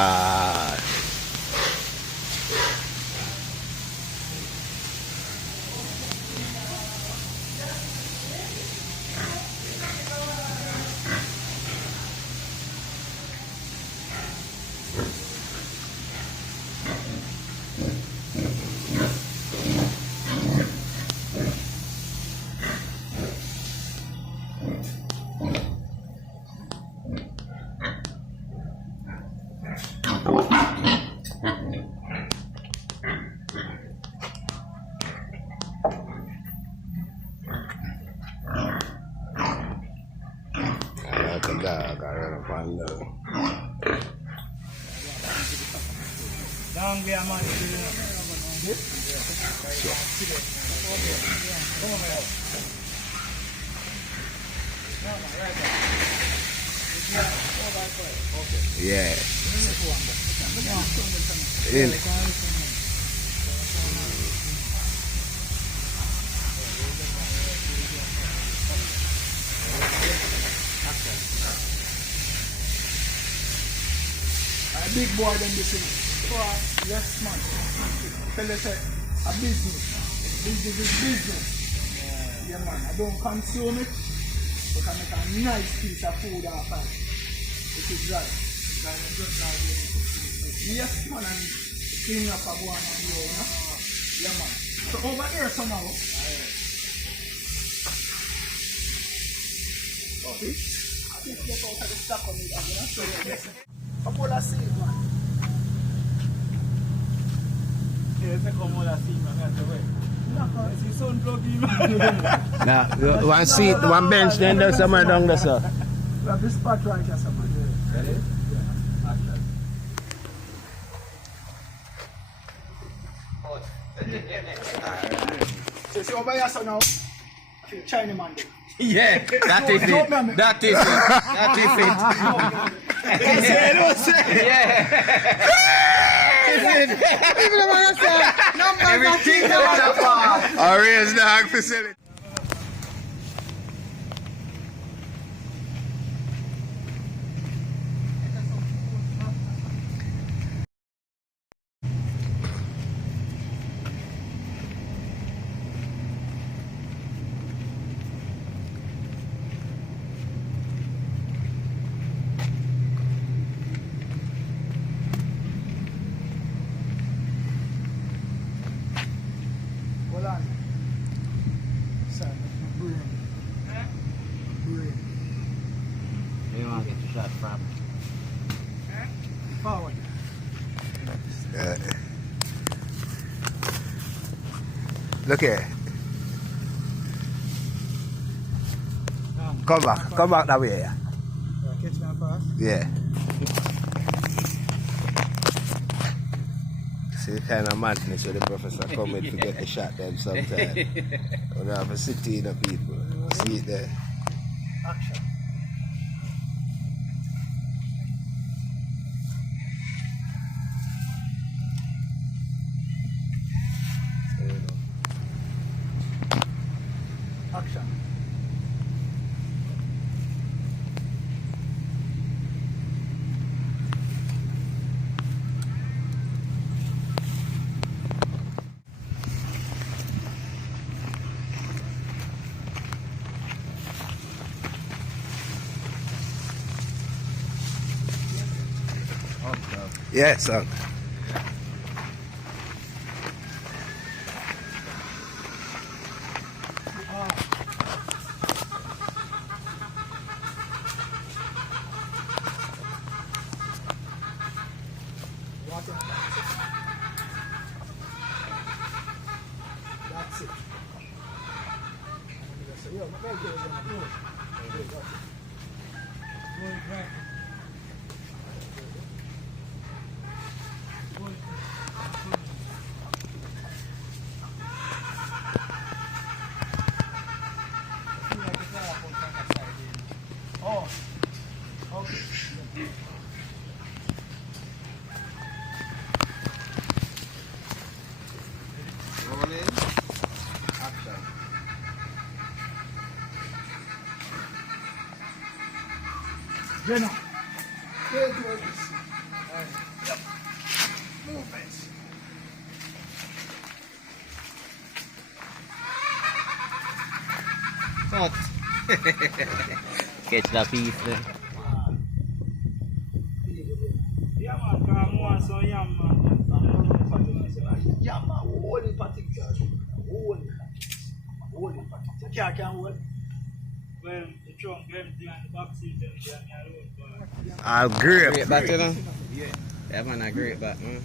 Ah. Yeah. In. A big boy than this is yes man. Tell us a business. Business is business. Yeah man. I don't consume it, but I make a nice piece of food off it. It is right. Yes man, and clean up a one and you know. Yeah man. So over here so now. Okay. I think get out of the stock on it, you know. So yes. A bowl of seed, man. Yes, I come all seed, man. That's the way. It's his son plug-in, man. Now, one seat, one bench, then there's somewhere down there, sir. We have this spot right here, sir, man. That is? Yeah. So, see over here, so now, I feel China man there. Yeah, that is it. That is it. That is it. Yeah. Everything that's a Our raised dog facility. Hold on. Sir, brain. Brain. You want to get your shot from? Forward. Look here. Come back that way. Yeah. Catch me and pass. Yeah. See the kind of madness where the professor come in to get the shot them sometime. We don't have a city in the people. See it there. Action. Action. Yes, sir. That's it. Yo, my guy is on the floor. Oh, okay. Rolling. Action. Jenna. Wait, wait. movements. Hot. Catch the piece there. Yeah, man, come on, so yeah, man. Yeah, man, holy particular. Holy particular. You can't hold. Well, the trunk empty and the back seat empty and the road. All grape. Great back, you know? Yeah, man, a great back, man.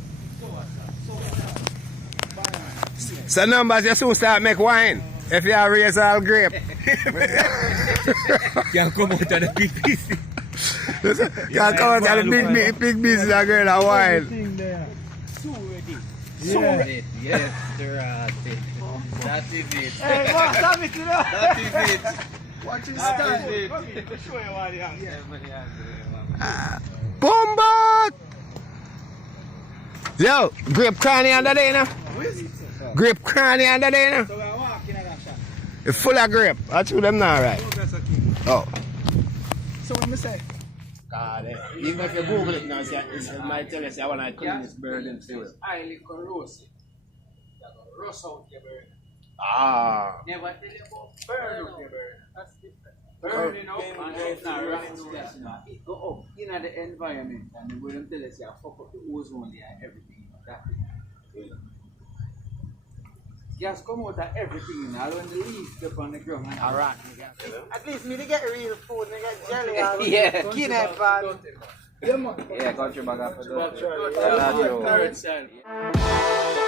So numbers, you soon start make wine. If you raise all grape. Can't come out of the big piece. Can't come out of the big business and get a wine. Yes, Dorothy. That is it. Hey, man, stop it, you know. That is it. Watch his That style. is it. Show you what the answer. Bomba! Yo, grape cranny under there now. Grape cranny under there now. So we're walking at that shop. It's full of grape. That's who them now, right? Oh. So when I say, God, even if you Google it now, it might tell us I want to clean this burden too. Highly corrosive. You're going to rust out your burner. Ah. Never tell you about burn out your burner. That's different. Burning up and it's not running to gas. It go up in the environment and they wouldn't tell us you fuck up the ozone layer and everything. That thing. Gas come out of everything, all when the leaves up on the ground and Alright. At least me to get real food, me get jelly and Yeah. kidney pan. yeah, man. Yeah, country bag up for Country that. bag. Yeah, that's true.